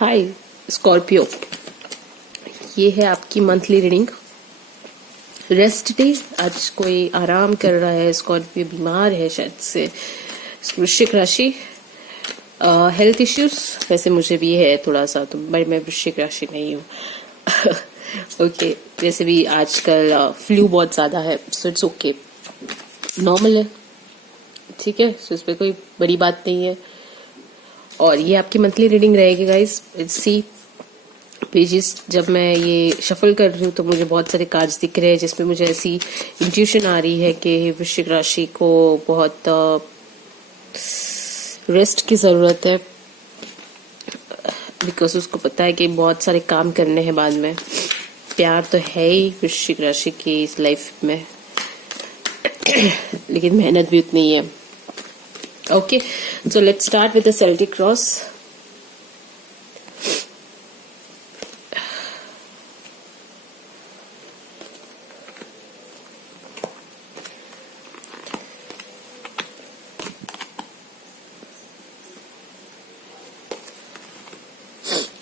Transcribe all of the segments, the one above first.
हाय Scorpio, ये है आपकी मंथली रीडिंग। रेस्ट डे, आज कोई आराम कर रहा है, स्कॉर्पियो बीमार है शायद से। वृश्चिक राशि, हेल्थ इश्यूज, वैसे मुझे भी है थोड़ा सा, तो बट मैं वृश्चिक राशि नहीं हूँ। ओके, वैसे भी आजकल फ्लू बहुत ज्यादा है, सो इट्स ओके, नॉर्मल है, ठीक है, सो इस पर कोई बड़ी बात नहीं है। और ये आपकी मंथली रीडिंग रहेगी गाइस। Let's see pages. जब मैं ये शफल कर रही हूँ तो मुझे बहुत सारे कार्ड्स दिख रहे हैं जिसमें मुझे ऐसी इंट्यूशन आ रही है कि वृश्चिक राशि को बहुत रेस्ट की जरूरत है, बिकॉज उसको पता है कि बहुत सारे काम करने हैं बाद में। प्यार तो है ही वृश्चिक राशि की इस लाइफ में, लेकिन मेहनत भी उतनी ही है। Okay, so let's start with the Celtic cross.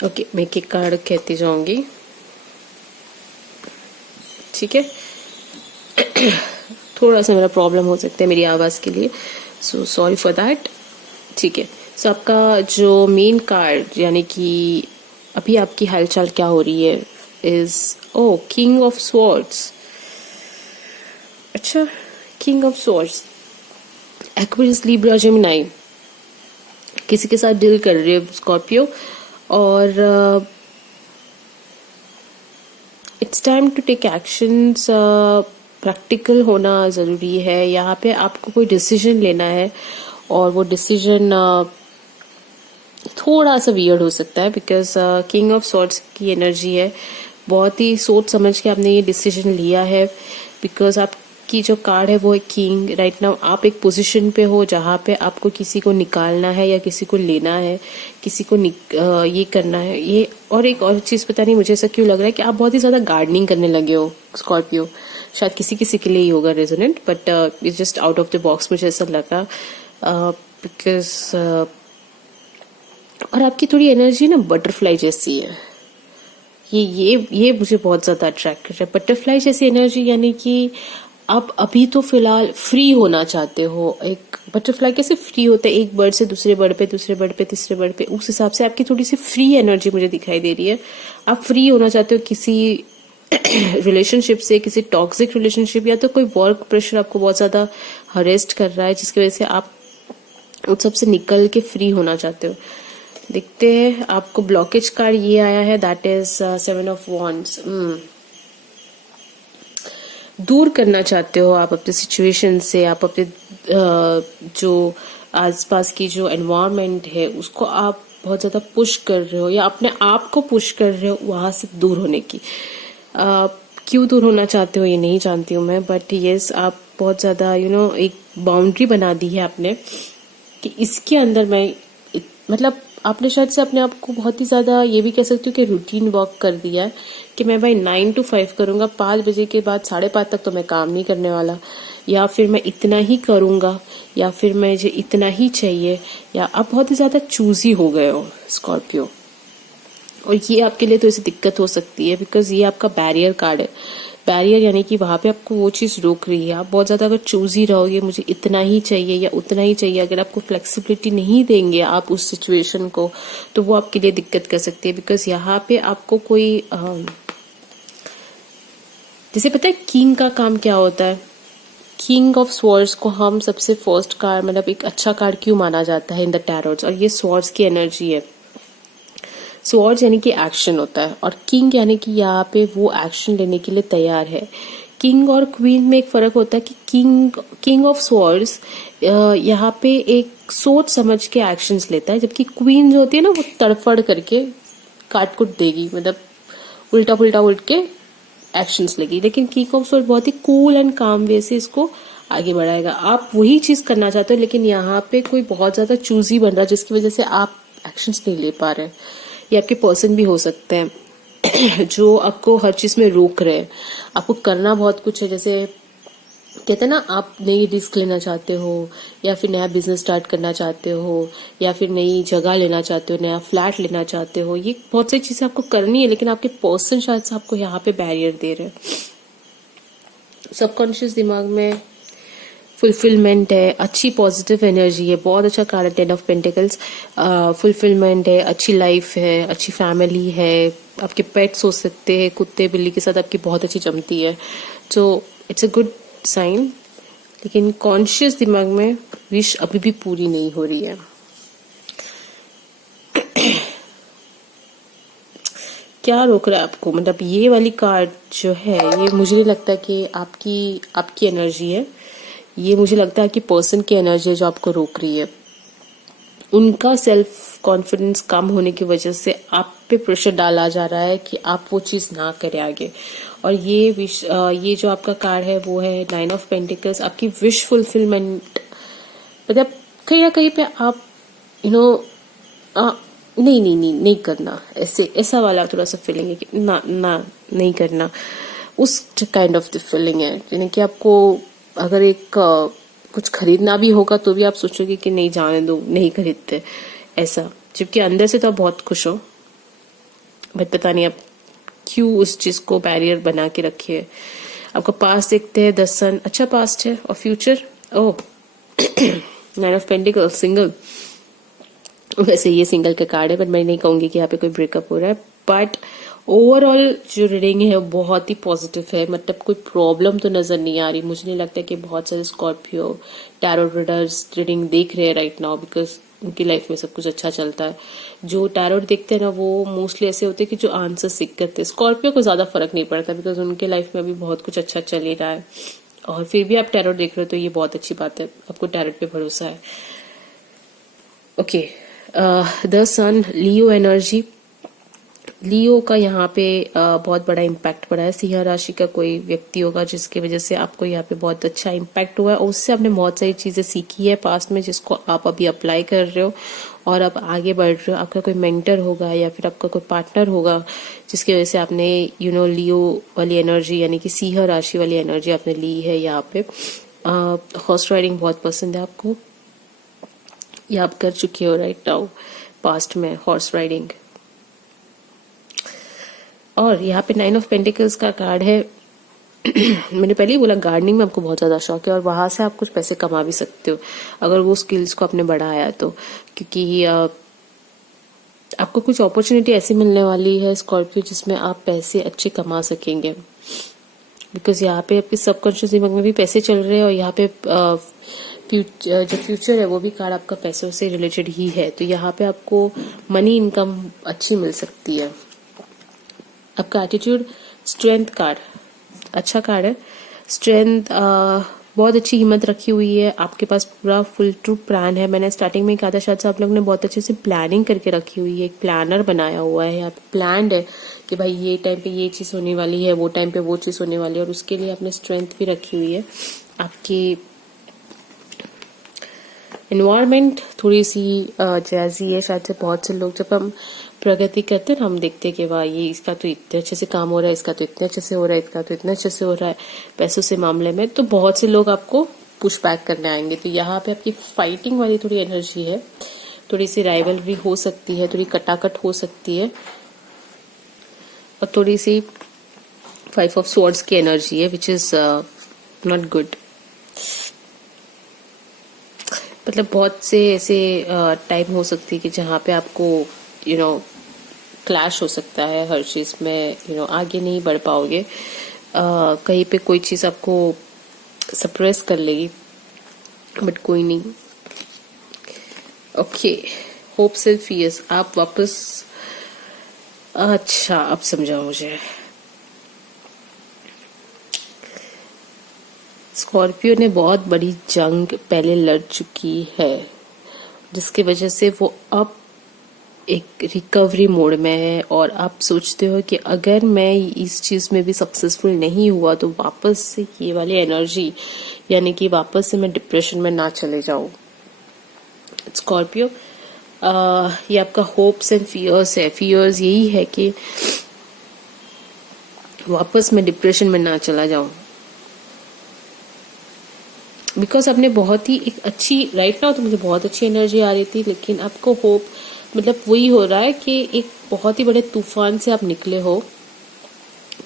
Okay, मैं एक एक कार्ड कहती जाऊंगी, ठीक है। थोड़ा सा मेरा प्रॉब्लम हो सकता है मेरी आवाज के लिए, सो सॉरी फॉर दैट, ठीक है। सो आपका जो मेन कार्ड, यानी कि अभी आपकी हालचाल क्या हो रही है, इज किंग ऑफ स्वॉर्ड्स। अच्छा, king of swords, Aquarius, Libra, Gemini, किसी के साथ डील कर रहे हो स्कॉर्पियो, और it's time to take actions. Practical होना जरूरी है यहाँ पे, आपको कोई डिसीजन लेना है और वो डिसीजन थोड़ा सा वियर्ड हो सकता है, बिकॉज किंग ऑफ सॉर्ड्स की एनर्जी है। बहुत ही सोच समझ के आपने ये डिसीजन लिया है, बिकॉज आपकी जो कार्ड है वो है किंग। राइट नाउ आप एक पोजीशन पे हो जहाँ पे आपको किसी को निकालना है या किसी को लेना है, किसी को ये करना है ये। और एक और चीज, पता नहीं मुझे ऐसा क्यों लग रहा है कि आप बहुत ही ज्यादा गार्डनिंग करने लगे हो स्कॉर्पियो। शायद किसी किसी के लिए ही होगा resonant, but it's just out of the box, मुझे ऐसा लगा, बिकॉज और आपकी थोड़ी एनर्जी ना बटरफ्लाई जैसी है। ये मुझे बहुत ज्यादा अट्रैक्ट कर रहा है, बटरफ्लाई जैसी एनर्जी, यानी कि आप अभी तो फिलहाल फ्री होना चाहते हो। एक बटरफ्लाई कैसे फ्री होता है, एक बर्ड से दूसरे बर्ड पे, दूसरे बर्ड पे, तीसरे बर्ड पे, उस हिसाब से आपकी थोड़ी सी फ्री एनर्जी मुझे दिखाई दे रही है। आप फ्री होना चाहते हो किसी रिलेशनशिप से, किसी टॉक्सिक रिलेशनशिप, या तो कोई वर्क प्रेशर आपको बहुत ज्यादा हरेस्ट कर रहा है जिसकी वजह से आप उस सब से निकल के फ्री होना चाहते हो। देखते हैं, आपको ब्लॉकेज कार्ड ये आया है, दैट इज 7 ऑफ वॉन्ड्स। दूर करना चाहते हो आप अपने सिचुएशन से, आप अपने जो आसपास की जो एनवायरनमेंट है उसको आप बहुत ज्यादा पुश कर रहे हो, या अपने आप को पुश कर रहे हो वहां से दूर होने की। क्यों दूर होना चाहते हो ये नहीं जानती हूँ मैं, बट यस, आप बहुत ज्यादा एक बाउंड्री बना दी है आपने कि इसके अंदर मैं, मतलब आपने शायद से अपने आप को बहुत ही ज्यादा, ये भी कह सकती हूँ कि रूटीन वर्क कर दिया है कि मैं भाई 9 to 5 करूंगा, 5 बजे के बाद 5:30 तक तो मैं काम नहीं करने वाला, या फिर मैं इतना ही करूंगा, या फिर मुझे इतना ही चाहिए। या आप बहुत ही ज्यादा चूजी हो गए हो स्कॉर्पियो, और ये आपके लिए तो ऐसी दिक्कत हो सकती है, बिकॉज ये आपका बैरियर कार्ड है। बैरियर यानी कि वहां पे आपको वो चीज रोक रही है। आप बहुत ज्यादा अगर चूजी रहोगे, मुझे इतना ही चाहिए या उतना ही चाहिए, अगर आपको फ्लेक्सिबिलिटी नहीं देंगे आप उस सिचुएशन को, तो वो आपके लिए दिक्कत कर सकती है। बिकॉज यहाँ पे आपको कोई जैसे पता है किंग का काम क्या होता है, किंग ऑफ स्वॉर्ड्स को हम सबसे फर्स्ट कार्ड, मतलब एक अच्छा कार्ड क्यों माना जाता है इन द टैरोट्स, और ये स्वॉर्ड्स की एनर्जी है। स्वॉर्ड्स यानी कि एक्शन होता है, और किंग यानी कि यहाँ पे वो एक्शन लेने के लिए तैयार है। किंग और क्वीन में एक फर्क होता है कि किंग ऑफ स्वॉर्ड्स यहाँ पे एक सोच समझ के एक्शंस लेता है, जबकि क्वीन जो होती है ना वो तड़फड़ करके काट कुट देगी, मतलब उल्टा पुल्टा उल्ट के एक्शंस लेगी। लेकिन किंग ऑफ स्वॉर्ड बहुत ही कूल एंड काम वे से इसको आगे बढ़ाएगा। आप वही चीज करना चाहते हो, लेकिन यहाँ पे कोई बहुत ज्यादा चूजी बन रहा है जिसकी वजह से आप एक्शंस नहीं ले पा रहे। ये आपके पर्सन भी हो सकते हैं जो आपको हर चीज में रोक रहे हैं। आपको करना बहुत कुछ है, जैसे कहते हैं ना, आप नई रिस्क लेना चाहते हो, या फिर नया बिजनेस स्टार्ट करना चाहते हो, या फिर नई जगह लेना चाहते हो, नया फ्लैट लेना चाहते हो, ये बहुत सारी चीजें आपको करनी है, लेकिन आपके पर्सन शायद से आपको यहाँ पे बैरियर दे रहे हैं। सबकॉन्शियस दिमाग में फुलफिलमेंट है, अच्छी पॉजिटिव एनर्जी है, बहुत अच्छा कार्ड है 10 ऑफ पेंटिकल्स। फुलफिलमेंट है, अच्छी लाइफ है, अच्छी फैमिली है, आपके पेट्स हो सकते हैं, कुत्ते बिल्ली के साथ आपकी बहुत अच्छी जमती है, तो इट्स अ गुड साइन। लेकिन कॉन्शियस दिमाग में विश अभी भी पूरी नहीं हो रही है। क्या रोक रहा है आपको? मतलब ये वाली कार्ड जो है, ये मुझे नहीं लगता कि आपकी एनर्जी है, ये मुझे लगता है कि पर्सन की एनर्जी है जो आपको रोक रही है। उनका सेल्फ कॉन्फिडेंस कम होने की वजह से आप पे प्रेशर डाला जा रहा है कि आप वो चीज ना करें आगे। और ये जो आपका कार्ड है वो है 9 ऑफ पेंटिकल्स, आपकी विश फुलफिलमेंट। मतलब कहीं ना कहीं पे आप नहीं करना, ऐसा वाला थोड़ा सा फीलिंग है कि ना ना नहीं करना, उस काइंड ऑफ द फीलिंग है। यानी कि आपको अगर कुछ खरीदना भी होगा तो भी आप सोचोगे कि नहीं, जाने दो, नहीं खरीदते, ऐसा। जबकि अंदर से तो आप बहुत खुश हो, बट पता नहीं आप क्यों उस चीज को बैरियर बना के रखे है। आपका पास्ट देखते हैं, 10 सन, अच्छा पास्ट है। और future, oh 9 of pentacles, single. वैसे ये सिंगल का कार्ड है, बट मैं नहीं कहूंगी कि यहाँ पे कोई ब्रेकअप हो रहा है। बट ओवरऑल जो रीडिंग है बहुत ही पॉजिटिव है, मतलब कोई प्रॉब्लम तो नजर नहीं आ रही। मुझे नहीं लगता कि बहुत सारे स्कॉर्पियो टैरो रीडर्स रीडिंग देख रहे हैं राइट नाउ, बिकॉज उनकी लाइफ में सब कुछ अच्छा चलता है। जो टैरो देखते हैं ना, वो मोस्टली ऐसे होते हैं कि जो आंसर सीख करते हैं। स्कॉर्पियो को ज्यादा फर्क नहीं पड़ता, बिकॉज उनके लाइफ में अभी बहुत कुछ अच्छा चल ही रहा है। और फिर भी आप टैरो देख रहे हो तो ये बहुत अच्छी बात है, आपको टैरो पे भरोसा है। Okay, the sun, Leo energy. Leo का यहाँ पे बहुत बड़ा इम्पैक्ट पड़ा है। सिंह राशि का कोई व्यक्ति होगा जिसकी वजह से आपको यहाँ पे बहुत अच्छा इम्पैक्ट हुआ है, और उससे आपने बहुत सारी चीजें सीखी है पास्ट में, जिसको आप अभी अप्लाई कर रहे हो और आप आगे बढ़ रहे हो। आपका कोई मेंटर होगा या फिर आपका कोई पार्टनर होगा जिसकी वजह से आपने लियो वाली एनर्जी, यानी कि सिंह राशि वाली एनर्जी आपने ली है यहाँ पे। हॉर्स राइडिंग बहुत पसंद है आपको, ये आप कर चुके हो राइट नाउ पास्ट में, हॉर्स राइडिंग। और यहाँ पे 9 ऑफ पेंटिकल्स का कार्ड है। मैंने पहले ही बोला, गार्डनिंग में आपको बहुत ज्यादा शौक है, और वहां से आप कुछ पैसे कमा भी सकते हो अगर वो स्किल्स को आपने बढ़ाया तो। क्योंकि आपको कुछ अपॉर्चुनिटी ऐसी मिलने वाली है स्कॉर्पियो, जिसमें आप पैसे अच्छे कमा सकेंगे। बिकॉज यहाँ पे आपके सबकॉन्शियस दिमाग में भी पैसे चल रहे हैं, और यहाँ पे जो फ्यूचर है वो भी कार्ड आपका पैसों से रिलेटेड ही है। तो यहाँ पे आपको मनी इनकम अच्छी मिल सकती है। आपका एटीट्यूड, स्ट्रेंथ कार्ड, अच्छा कार्ड है। स्ट्रेंथ, बहुत अच्छी हिम्मत रखी हुई है आपके पास, पूरा फुल ट्रू प्लान है। मैंने स्टार्टिंग में कहा था, शायद से आप लोग ने बहुत अच्छे से प्लानिंग करके रखी हुई है, एक प्लानर बनाया हुआ है, आप प्लान्ड है कि भाई ये टाइम पे ये चीज होने वाली है, वो टाइम पे वो चीज होने वाली है, और उसके लिए आपने स्ट्रेंथ भी रखी हुई है। आपकी एनवायरनमेंट थोड़ी सी जैसी है, शायद से बहुत से लोग जब हम प्रगति करते हैं ना, हम देखते हैं कि वाह, ये इसका तो इतने अच्छे से काम हो रहा है, इसका तो इतने अच्छे से हो रहा है, इसका तो इतने अच्छे से हो रहा है पैसों से मामले में, तो बहुत से लोग आपको पुश बैक करने आएंगे। तो यहाँ पे आपकी फाइटिंग वाली थोड़ी एनर्जी है, थोड़ी सी राइवलरी हो सकती है, थोड़ी कटाकट हो सकती है, और थोड़ी सी 5 ऑफ स्वॉर्ड्स की एनर्जी है, विच इज नॉट गुड। मतलब बहुत से ऐसे टाइम हो सकती है कि जहाँ पे आपको क्लैश हो सकता है हर चीज में, आगे नहीं बढ़ पाओगे। कहीं पे कोई चीज आपको सप्रेस कर लेगी, बट कोई नहीं। ओके, होप्स एंड फियर्स, आप वापस, अच्छा अब समझा मुझे। स्कॉर्पियो ने बहुत बड़ी जंग पहले लड़ चुकी है, जिसकी वजह से वो अब एक रिकवरी मोड में है, और आप सोचते हो कि अगर मैं इस चीज में भी सक्सेसफुल नहीं हुआ तो वापस से ये वाली एनर्जी, यानी कि वापस से मैं डिप्रेशन में ना चले जाऊं। स्कॉर्पियो, ये आपका होप्स एंड फियर्स है। फियर्स यही है कि वापस मैं डिप्रेशन में ना चला जाऊं। बिकॉज आपने बहुत ही एक अच्छी, राइट नाउ तो मुझे बहुत अच्छी एनर्जी आ रही थी, लेकिन आपको होप, मतलब वही हो रहा है कि एक बहुत ही बड़े तूफान से आप निकले हो,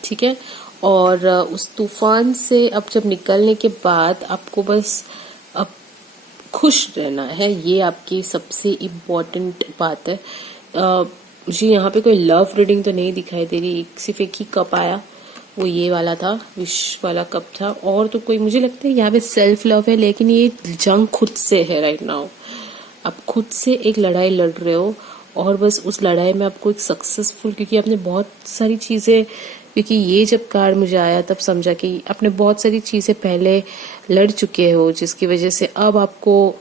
ठीक है। और उस तूफान से अब जब निकलने के बाद आपको बस अब खुश रहना है, ये आपकी सबसे इम्पोर्टेंट बात है। मुझे यहाँ पे कोई लव रीडिंग तो नहीं दिखाई दे रही, सिर्फ एक ही कप आया, वो ये वाला था, विश वाला कप था। और तो कोई, मुझे लगता है यहाँ पे सेल्फ लव है, लेकिन ये जंग खुद से है राइट नाउ। आप खुद से एक लड़ाई लड़ रहे हो, और बस उस लड़ाई में आपको एक सक्सेसफुल, क्योंकि आपने बहुत सारी चीजें, क्योंकि ये जब कार्ड मुझे आया तब समझा कि आपने बहुत सारी चीजें पहले लड़ चुके हो, जिसकी वजह से अब आपको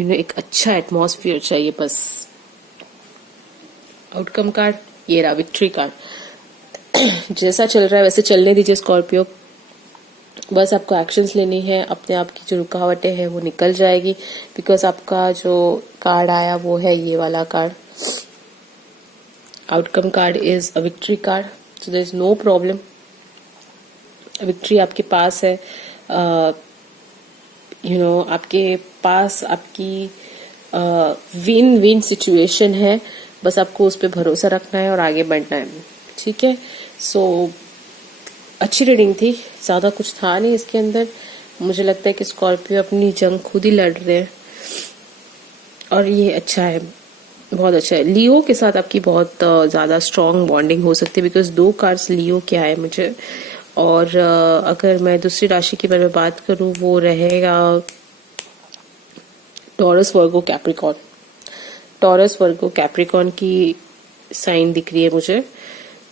एक अच्छा एटमॉस्फेयर चाहिए बस। आउटकम कार्ड ये रहा, विक्ट्री कार्ड। जैसा चल रहा है वैसे चलने दीजिए स्कॉर्पियो, बस आपको एक्शंस लेनी है, अपने आप की जो रुकावटें हैं वो निकल जाएगी, बिकॉज आपका जो कार्ड आया वो है ये वाला card. Outcome card is a victory card, so there is no problem, victory आपके पास है। आपके पास आपकी विन विन सिचुएशन है, बस आपको उस पर भरोसा रखना है और आगे बढ़ना है, ठीक है। सो अच्छी रीडिंग थी, ज्यादा कुछ था नहीं इसके अंदर। मुझे लगता है कि स्कॉर्पियो अपनी जंग खुद ही लड़ रहे हैं, और ये अच्छा है, बहुत अच्छा है। लियो के साथ आपकी बहुत ज्यादा स्ट्रॉन्ग बॉन्डिंग हो सकती है, बिकॉज 2 कार्ड्स लियो के आए मुझे। और अगर मैं दूसरी राशि के बारे में बात करूं, वो रहेगा Taurus Virgo Capricorn. Taurus Virgo Capricorn की साइन दिख रही है मुझे,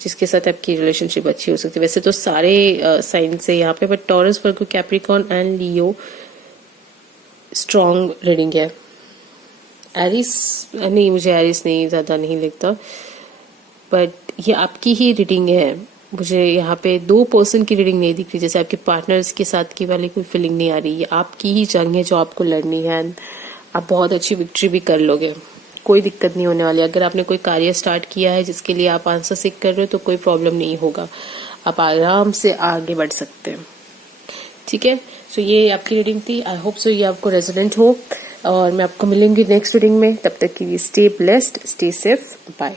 जिसके साथ आपकी रिलेशनशिप अच्छी हो सकती है। वैसे तो सारे साइन से यहाँ पे, but Taurus Virgo Capricorn and Leo strong reading है। एरिस नहीं, मुझे एरिस नहीं, ज्यादा नहीं लगता, बट ये आपकी ही रीडिंग है। मुझे यहाँ पे 2 पर्सन की रीडिंग नहीं दिख रही, जैसे आपके पार्टनर्स के साथ की वाली कोई फीलिंग नहीं आ रही। ये आपकी ही जंग है जो आपको लड़नी है, एंड आप बहुत अच्छी विक्ट्री भी कर लोगे, कोई दिक्कत नहीं होने वाली। अगर आपने कोई कार्य स्टार्ट किया है जिसके लिए आप आंसर सीख कर रहे हो, तो कोई प्रॉब्लम नहीं होगा, आप आराम से आगे बढ़ सकते हैं, ठीक है। सो ये आपकी रीडिंग थी, आई होप सो ये आपको रेजोनेंट हो, और मैं आपको मिलूंगी नेक्स्ट रीडिंग में। तब तक के लिए stay blessed, stay safe, bye.